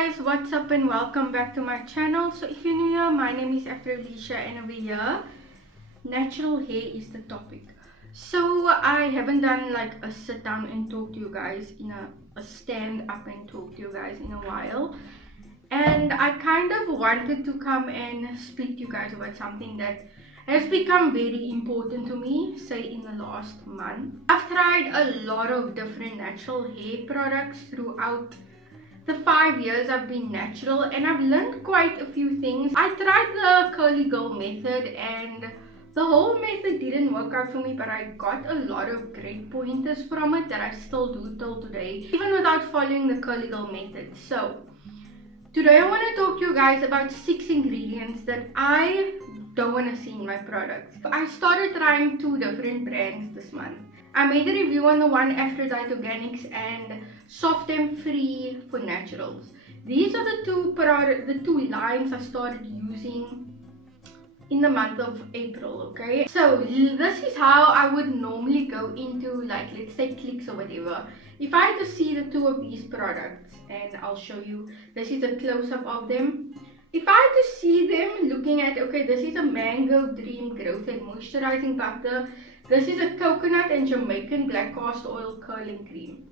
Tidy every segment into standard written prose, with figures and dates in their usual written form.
guys, what's up and welcome back to my channel. So if you're new here, my name is Afrolecia and over here, natural hair is the topic. So I haven't done like a sit down and talk to you guys in a stand up and talk to you guys in a while. And I kind of wanted to come and speak to you guys about something that has become very important to me, say in the last month. I've tried a lot of different natural hair products throughout the 5 years I've been natural, and I've learned quite a few things. I tried the curly girl method and the whole method didn't work out for me, but I got a lot of great pointers from it that I still do till today, even without following the curly girl method. So today I want to talk to you guys about 6 ingredients that I don't want to see in my products. I started trying 2 different brands this month. I made a review on the one Aphrodite Organics and Soft and Free for Naturals. These are the two lines I started using in the month of April, okay? So this is how I would normally go into, like, let's say clicks or whatever. If I had to see the 2 of these products, and I'll show you, this is a close-up of them. If I had to see them looking at, okay, this is a Mango Dream Growth and Moisturizing Butter. This is a coconut and Jamaican black castor oil curling cream.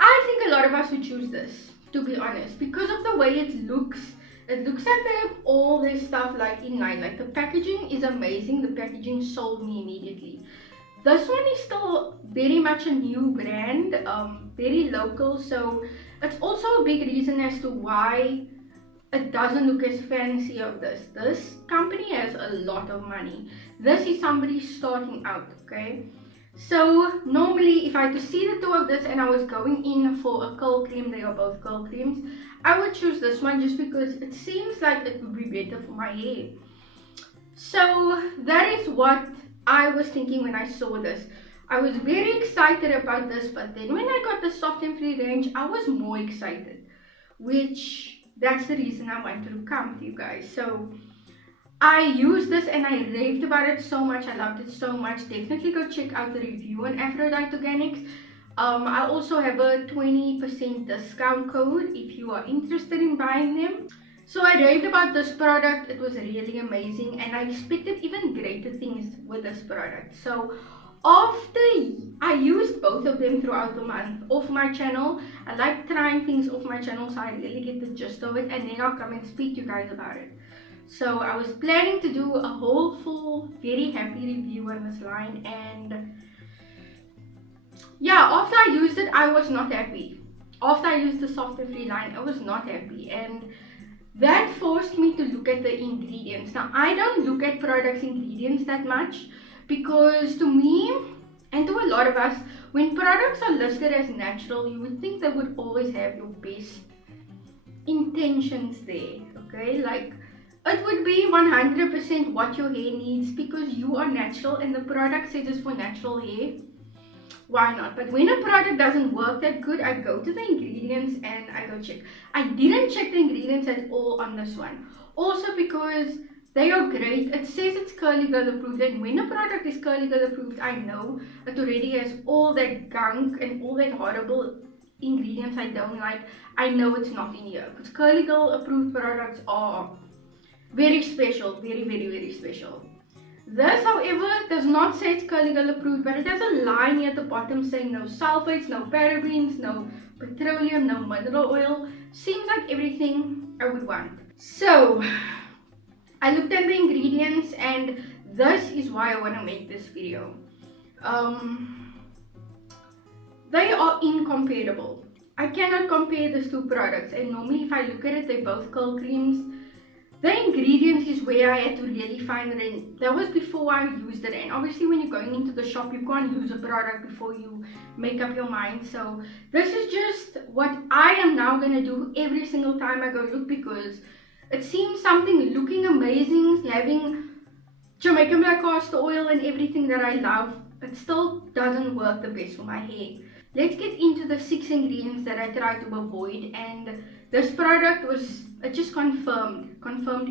I think a lot of us would choose this, to be honest, because of the way it looks. It looks like they have all this stuff like in line. Like the packaging is amazing. The packaging sold me immediately. This one is still very much a new brand, very local. So it's also a big reason as to why it doesn't look as fancy of this. This company has a lot of money. This is somebody starting out, okay? So normally if I had to see the 2 of this and I was going in for a curl cream, they are both curl creams, I would choose this one just because it seems like it would be better for my hair. So that is what I was thinking when I saw this. I was very excited about this, but then when I got the Soft and Free range, I was more excited, which that's the reason I wanted to come to you guys. So I used this and I raved about it so much. I loved it so much. Definitely go check out the review on Aphrodite Organics. I also have a 20% discount code if you are interested in buying them. So I raved about this product. It was really amazing and I expected even greater things with this product. So after I used both of them throughout the month off my channel, I like trying things off my channel so I really get the gist of it, and then I'll come and speak to you guys about it. So I was planning to do a whole full very happy review on this line, and yeah, after I used it I was not happy. After I used the Soft and Free line I was not happy, and that forced me to look at the ingredients. Now I don't look at products ingredients that much, because to me and to a lot of us, when products are listed as natural, you would think they would always have your best intentions there, okay? Like it would be 100% what your hair needs because you are natural and the product says it's for natural hair. Why not? But when a product doesn't work that good, I go to the ingredients and I go check. I didn't check the ingredients at all on this one. Also because they are great. It says it's curly girl approved, and when a product is curly girl approved, I know it already has all that gunk and all that horrible ingredients I don't like. I know it's not in here because curly girl approved products are very special, very, very, very special. This, however, does not say it's curly girl approved, but it has a line here at the bottom saying no sulfates, no parabens, no petroleum, no mineral oil. Seems like everything I would want. So I looked at the ingredients and this is why I want to make this video. They are incomparable. I cannot compare these 2 products, and normally if I look at it, they're both curl creams. The ingredients is where I had to really find it, and that was before I used it. And obviously when you're going into the shop, you can't use a product before you make up your mind. So this is just what I am now going to do every single time I go look, because it seems something looking amazing, having Jamaican black castor oil and everything that I love, it still doesn't work the best for my hair. Let's get into the 6 ingredients that I try to avoid, and this product it just confirmed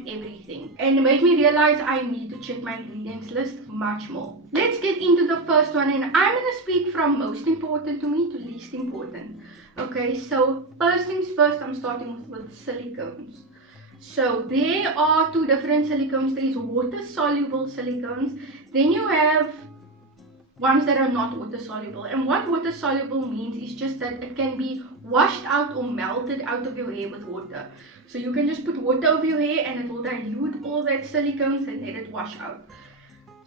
everything and made me realize I need to check my ingredients list much more. let's get into the first one, and I'm going to speak from most important to me to least important. Okay, so first things first, I'm starting with silicones. So there are two different silicones. There is water soluble silicones, then you have ones that are not water soluble. And what water soluble means is just that it can be washed out or melted out of your hair with water. So you can just put water over your hair and it will dilute all that silicones and let it wash out.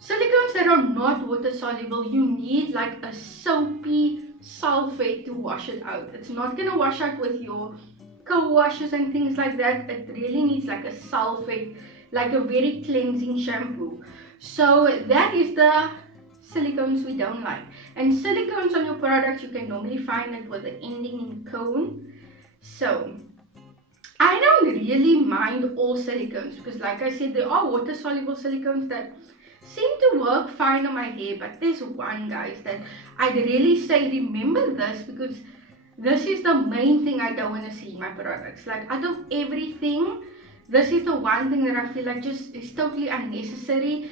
Silicones that are not water soluble, you need like a soapy sulfate to wash it out. It's not going to wash out with your co-washes and things like that. It really needs like a sulfate, like a very cleansing shampoo. So that is the silicones we don't like. And silicones on your products, you can normally find it with the ending in cone. So I don't really mind all silicones because, like I said, there are water soluble silicones that seem to work fine on my hair, but there's one, guys, that I'd really say remember this, because this is the main thing I don't want to see in my products. Like, out of everything, this is the one thing that I feel like just is totally unnecessary.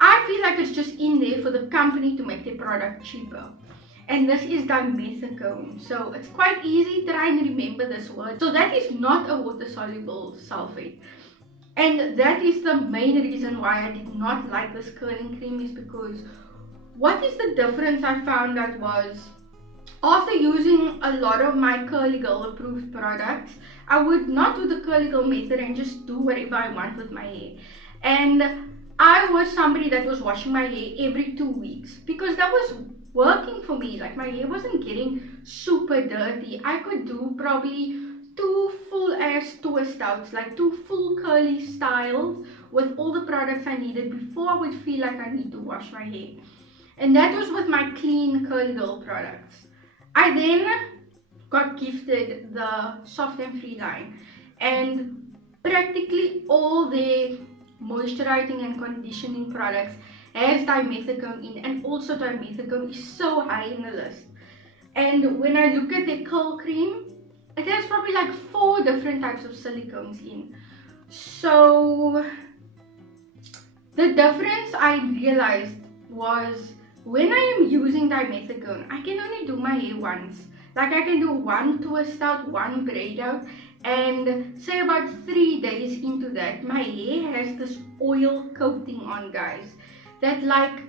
I feel like it's just in there for the company to make their product cheaper. And this is dimethicone. So it's quite easy to try and remember this word. So that is not a water soluble sulfate. And that is the main reason why I did not like this curling cream, is because what is the difference I found out was, after using a lot of my Curly Girl approved products, I would not do the Curly Girl method and just do whatever I want with my hair. And I was somebody that was washing my hair every 2 weeks because that was working for me. Like, my hair wasn't getting super dirty. I could do probably 2 full ass twist outs, like 2 full curly styles with all the products I needed before I would feel like I need to wash my hair. And that was with my clean Curly Girl products. I then got gifted the Soft and Free line, and practically all their moisturizing and conditioning products has dimethicone in, and also dimethicone is so high in the list. And when I look at their curl cream, it has probably like 4 different types of silicones in. So the difference I realized was, when I am using dimethicone, I can only do my hair once. Like, I can do 1 twist out, 1 braid out, and say about 3 days into that, my hair has this oil coating on, guys. That, like,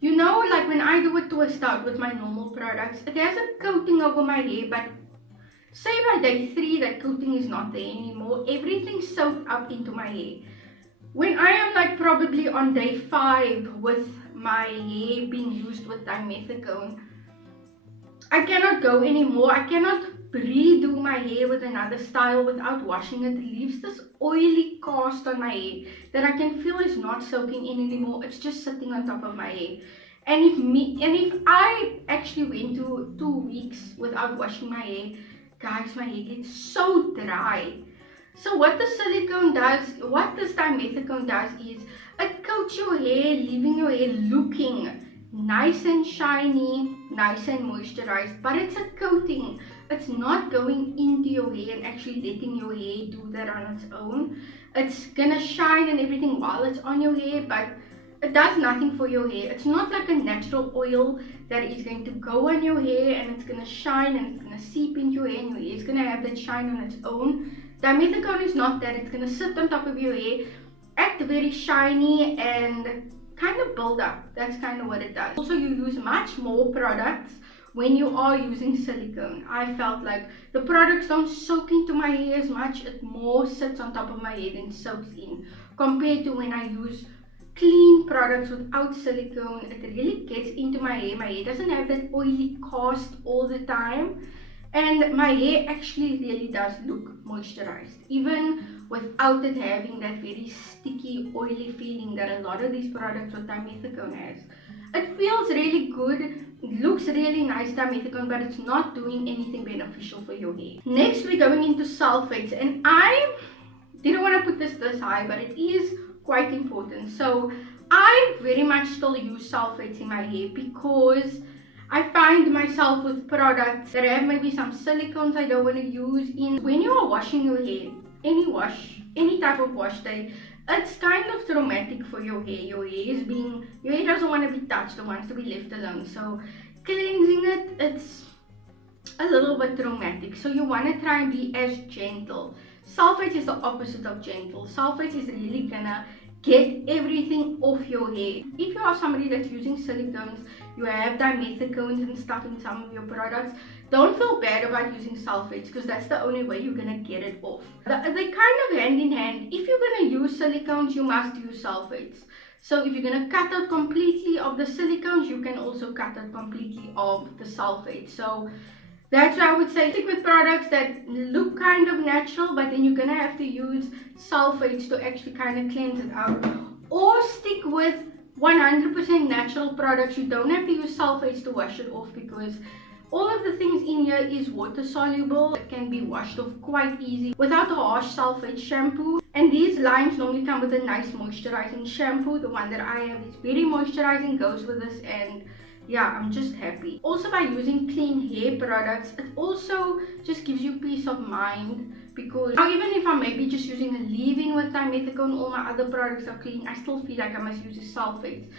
you know, like when I do a twist out with my normal products, it has a coating over my hair, but say by day 3 that coating is not there anymore. Everything's soaked up into my hair. When I am like probably on day 5 with my hair being used with dimethicone, I cannot go anymore. I cannot redo my hair with another style without washing it. It leaves this oily cast on my hair that I can feel is not soaking in anymore. It's just sitting on top of my hair. And if I actually went to 2 weeks without washing my hair, guys, my hair gets so dry. So what the silicone does, what this dimethicone does, is it coats your hair, leaving your hair looking nice and shiny, nice and moisturized, but it's a coating. It's not going into your hair and actually letting your hair do that on its own. It's gonna shine and everything while it's on your hair, but it does nothing for your hair. It's not like a natural oil that is going to go on your hair and it's gonna shine and it's gonna seep into your hair and your hair is gonna have that shine on its own. Dimethicone is not that. It's gonna sit on top of your hair, act very shiny, and kind of build up. That's kind of what it does. Also, you use much more products when you are using silicone. I felt like the products don't soak into my hair as much. It more sits on top of my hair than soaks in, compared to when I use clean products without silicone. It really gets into my hair. My hair doesn't have that oily cast all the time, and my hair actually really does look moisturized, even without it having that very sticky, oily feeling that a lot of these products with dimethicone has. It feels really good, it looks really nice, dimethicone, but it's not doing anything beneficial for your hair. Next, we're going into sulfates, and I didn't want to put this high, but it is quite important. So I very much still use sulfates in my hair because I find myself with products that have maybe some silicones I don't want to use in. When you are washing your hair, any type of wash day, it's kind of traumatic for your hair. Your hair doesn't want to be touched, it wants to be left alone. So cleansing it, it's a little bit traumatic. So you want to try and be as gentle. Sulfates is the opposite of gentle. Sulfates is really gonna get everything off your hair. If you are somebody that's using silicones, you have dimethicones and stuff in some of your products, don't feel bad about using sulfates, because that's the only way you're gonna get it off. They kind of hand in hand. If you're gonna use silicones, you must use sulfates. So if you're gonna cut out completely of the silicones, you can also cut out completely of the sulfates. So that's why I would say stick with products that look kind of natural, but then you're gonna have to use sulfates to actually kind of cleanse it out. Or stick with 100% natural products. You don't have to use sulfates to wash it off, because all of the things in here is water soluble. It can be washed off quite easy without a harsh sulfate shampoo. And these lines normally come with a nice moisturizing shampoo. The one that I have is very moisturizing, goes with this, and yeah, I'm just happy. Also, by using clean hair products, it also just gives you peace of mind, because now even if I'm maybe just using a leave-in with dimethicone, all my other products are clean, I still feel like I must use the sulfates.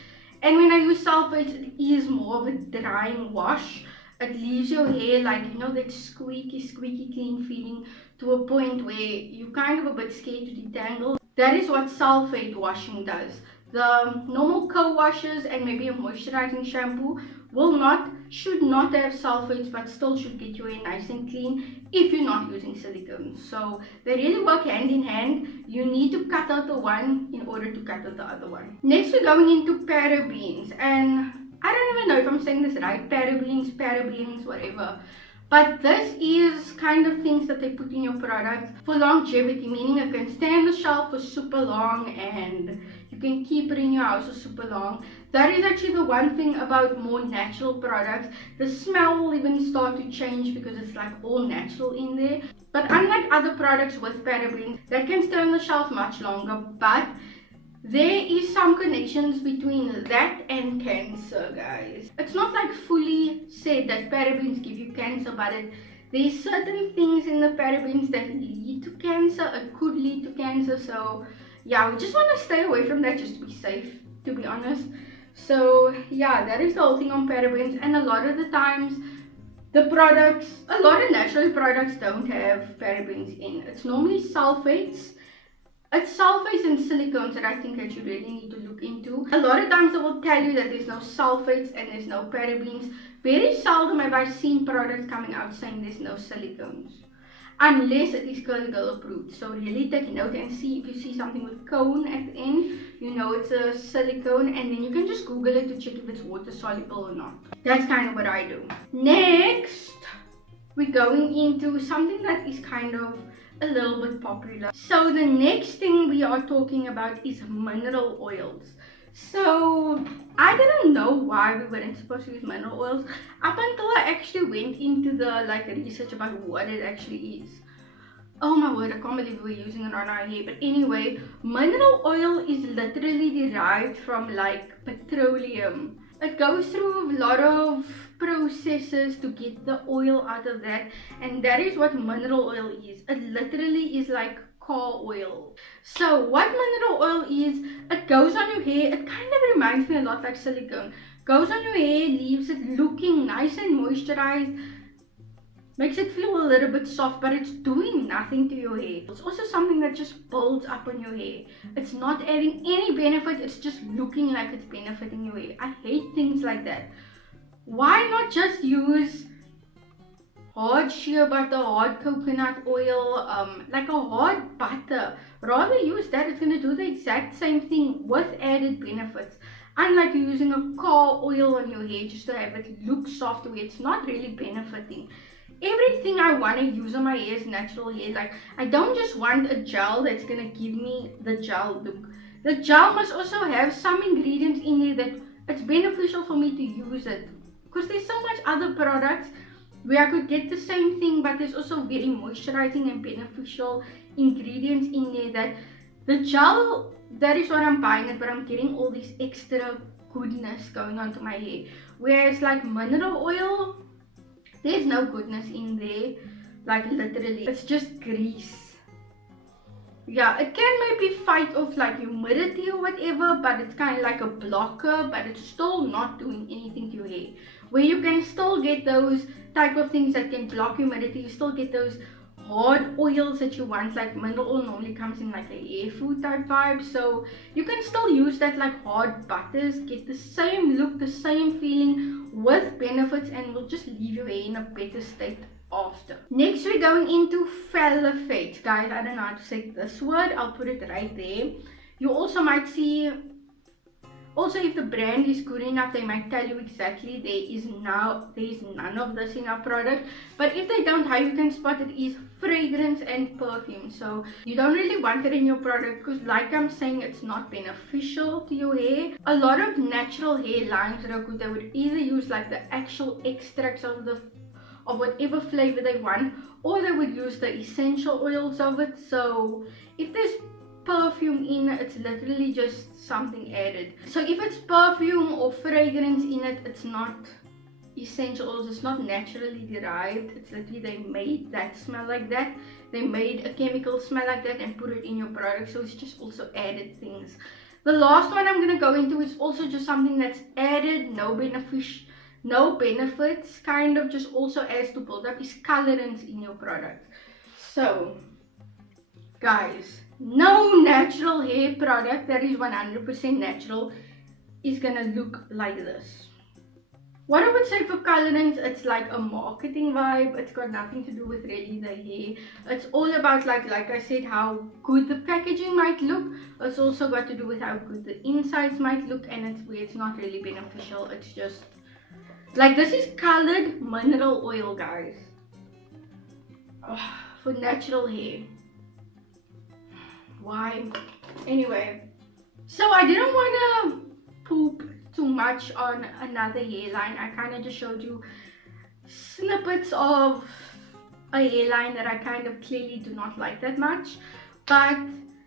And when I use sulfates, it is more of a drying wash. It leaves your hair like, you know, that squeaky clean feeling, to a point where you're kind of a bit scared to detangle. That is what sulfate washing does. The normal co-washes and maybe a moisturizing shampoo should not have sulfates, but still should get your hair nice and clean if you're not using silicones. So they really work hand in hand. You need to cut out the one in order to cut out the other one. Next, we're going into parabens, and I don't even know if I'm saying this right, parabens, whatever. But this is kind of things that they put in your products for longevity, meaning it can stay on the shelf for super long and you can keep it in your house for super long. That is actually the one thing about more natural products. The smell will even start to change because it's like all natural in there. But unlike other products with parabens, that can stay on the shelf much longer. But there is some connections between that and cancer, guys. It's not like fully said that parabens give you cancer, but there's certain things in the parabens that lead to cancer. It could lead to cancer. So yeah, we just want to stay away from that just to be safe, to be honest. So yeah, that is the whole thing on parabens. And a lot of the times, a lot of natural products don't have parabens in. It's normally sulfates. It's sulfates and silicones that I think that you really need to look into. A lot of times they will tell you that there's no sulfates and there's no parabens. Very seldom have I seen products coming out saying there's no silicones, unless it is Girl approved. So really take note and see if you see something with cone at the end, you know it's a silicone, and then you can just Google it to check if it's water soluble or not. That's kind of what I do. Next, we're going into something that is kind of a little bit popular. So the next thing we are talking about is mineral oils. So I didn't know why we weren't supposed to use mineral oils up until I actually went into the research about what it actually is. Oh my word, I can't believe we're using it on our hair. But anyway, mineral oil is literally derived from petroleum. It goes through a lot of processes to get the oil out of that, and that is what mineral oil is. It literally is like car oil. So what mineral oil is, it goes on your hair. It kind of reminds me a lot like silicone. Goes on your hair, leaves it looking nice and moisturized, makes it feel a little bit soft, but it's doing nothing to your hair. It's also something that just builds up on your hair. It's not adding any benefit, it's just looking like it's benefiting your hair. I hate things like that. Why not just use hard shea butter, hard coconut oil, like a hard butter? Rather use that. It's going to do the exact same thing with added benefits. Unlike using a car oil on your hair just to have it look soft, where it's not really benefiting. Everything I want to use on my hair is natural hair. Like, I don't just want a gel that's going to give me the gel look. The gel must also have some ingredients in there that it's beneficial for me to use it. Because there's so much other products where I could get the same thing, but there's also very moisturizing and beneficial ingredients in there that the gel, that is what I'm buying it, but I'm getting all this extra goodness going on to my hair. Whereas like mineral oil, there's no goodness in there, like literally, it's just grease. yeah, it can maybe fight off like humidity or whatever, but it's kind of like a blocker, but it's still not doing anything to your hair. Where you can still get those type of things that can block humidity, you still get those hard oils that you want. Like mineral oil normally comes in like a hair food type vibe, so you can still use that like hard butters, get the same look, the same feeling with benefits, and will just leave your hair in a better state after. Next we're going into Sulfates, guys. I don't know how to say this word, I'll put it right there. You also might see, also if the brand is good enough, they might tell you exactly there is none of this in our product, but if they don't, how you can spot it is fragrance and perfume. So you don't really want it in your product because, like I'm saying, it's not beneficial to your hair. A lot of natural hair lines that are good, they would either use like the actual extracts of whatever flavor they want, or they would use the essential oils of it. So if there's perfume in it, it's literally just something added. So if it's perfume or fragrance in it, it's not essential oils, it's not naturally derived. It's literally they made that smell like that, they made a chemical smell like that and put it in your product. So it's just also added things. The last one I'm going to go into is also just something that's added, no benefits, kind of just also adds to build up, is colorants in your product. So guys, no natural hair product that is 100% natural is gonna look like this. What I would say for colorants, it's like a marketing vibe. It's got nothing to do with really the hair. It's all about like I said, how good the packaging might look. It's also got to do with how good the insides might look, and it's where it's not really beneficial. It's just like, this is colored mineral oil, guys, for natural hair. Why? Anyway, so I didn't want to poop too much on another hairline. I kind of just showed you snippets of a hairline that I kind of clearly do not like that much. But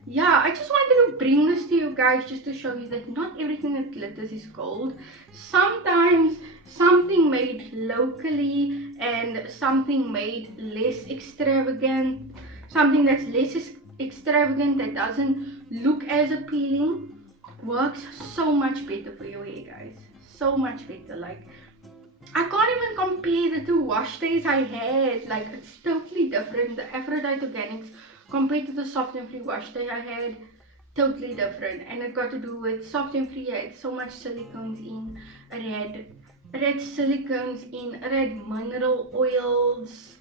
yeah, I just wanted to bring this to you guys just to show you that not everything that glitters is gold. Sometimes something made locally and something made less extravagant, something that's less extravagant, that doesn't look as appealing, works so much better for your hair, guys. So much better. Like, I can't even compare the two wash days I had. Like, it's totally different. The Aphrodite Organics compared to the soft and free wash day I had, totally different. And it got to do with soft and free, it had so much silicones in, it had silicones in, it had mineral oils,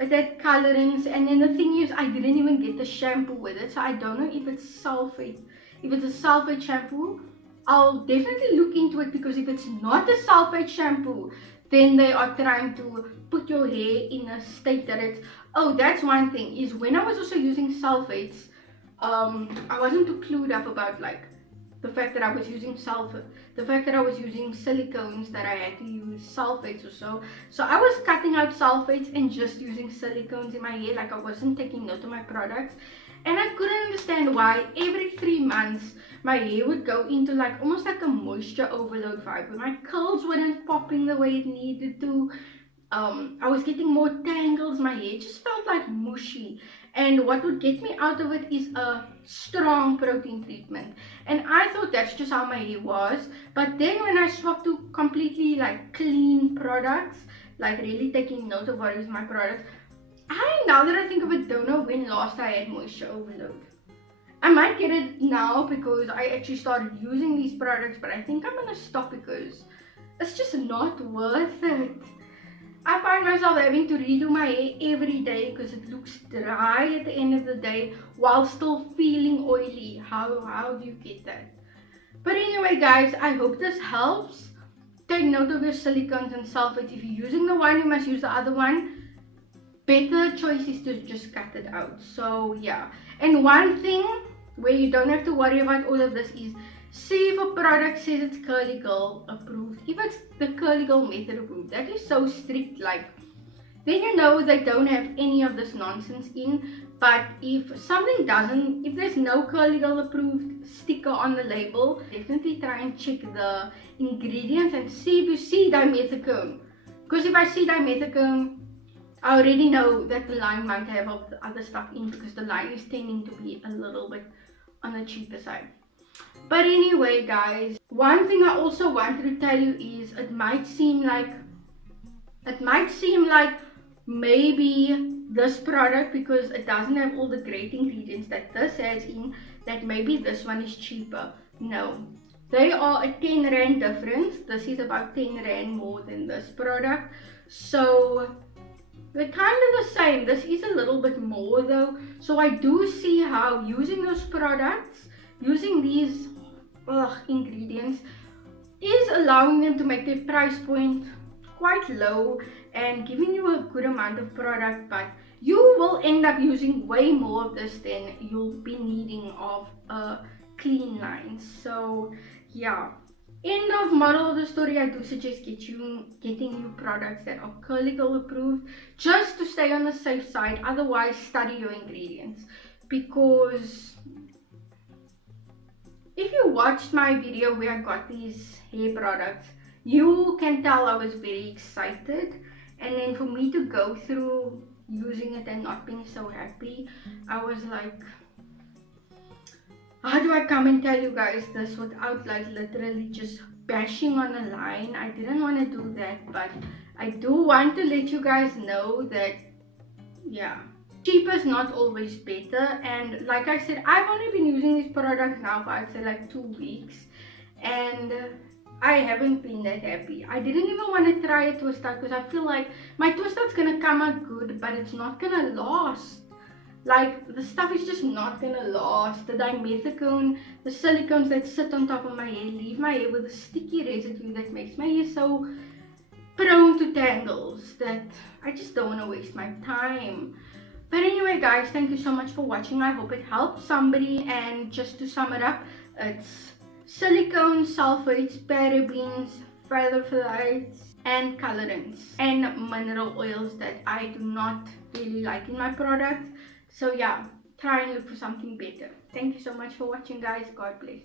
it had colorants, and then the thing is, I didn't even get the shampoo with it, so I don't know if it's sulfate. If it's a sulfate shampoo, I'll definitely look into it, because if it's not a sulfate shampoo, then they are trying to put your hair in a state that it's, oh, that's one thing, is when I was also using sulfates, I wasn't too clued up about like the fact that I was using sulfate, the fact that I was using silicones, that I had to use sulfates or so. So I was cutting out sulfates and just using silicones in my hair, like I wasn't taking note of my products. And I couldn't understand why every 3 months my hair would go into like almost like a moisture overload vibe, where my curls weren't popping the way it needed to. I was getting more tangles, my hair just felt like mushy, and what would get me out of it is a strong protein treatment, and I thought that's just how my hair was. But then when I swapped to completely like clean products, like really taking note of what is my products, now that I think of it, don't know when last I had moisture overload. I might get it now because I actually started using these products, but I think I'm gonna stop because it's just not worth it. I find myself having to redo my hair every day because it looks dry at the end of the day while still feeling oily. How do you get that? But anyway, guys, I hope this helps. Take note of your silicones and sulfates. If you're using the one, you must use the other one. Better choice is to just cut it out. So yeah, and one thing where you don't have to worry about all of this is, see if a product says it's Curly Girl approved. If it's the Curly Girl method approved, that is so strict, like, then you know they don't have any of this nonsense in. But if something doesn't, if there's no Curly Girl approved sticker on the label, definitely try and check the ingredients and see if you see dimethicone. Because if I see dimethicone, I already know that the line might have all the other stuff in because the line is tending to be a little bit on the cheaper side. But anyway guys, one thing I also wanted to tell you is it might seem like maybe this product, because it doesn't have all the great ingredients that this has in, that maybe this one is cheaper. No, they are a 10 rand difference. This is about 10 rand more than this product, so they're kind of the same. This is a little bit more though, so I do see how using those products, using these ingredients, is allowing them to make their price point quite low and giving you a good amount of product, but you will end up using way more of this than you'll be needing of a clean line. So yeah, end of moral of the story. I do suggest getting you products that are Curly-Girl approved, just to stay on the safe side. Otherwise, study your ingredients, because if you watched my video where I got these hair products, you can tell I was very excited, and then for me to go through using it and not being so happy, I was like, how do I come and tell you guys this without like literally just bashing on a line? I didn't want to do that, but I do want to let you guys know that yeah, cheaper is not always better. And like I said, I've only been using this product now for I'd say like 2 weeks, and I haven't been that happy. I didn't even want to try a twist out because I feel like my twist out's gonna come out good, but it's not gonna last. Like, the stuff is just not gonna last. The dimethicone, the silicones that sit on top of my hair leave my hair with a sticky residue that makes my hair so prone to tangles that I just don't want to waste my time. But anyway guys, thank you so much for watching. I hope it helped somebody. And just to sum it up, it's silicone, sulfates, parabens, phthalates, and colorants, and mineral oils that I do not really like in my products. So yeah, try and look for something better. Thank you so much for watching guys. God bless.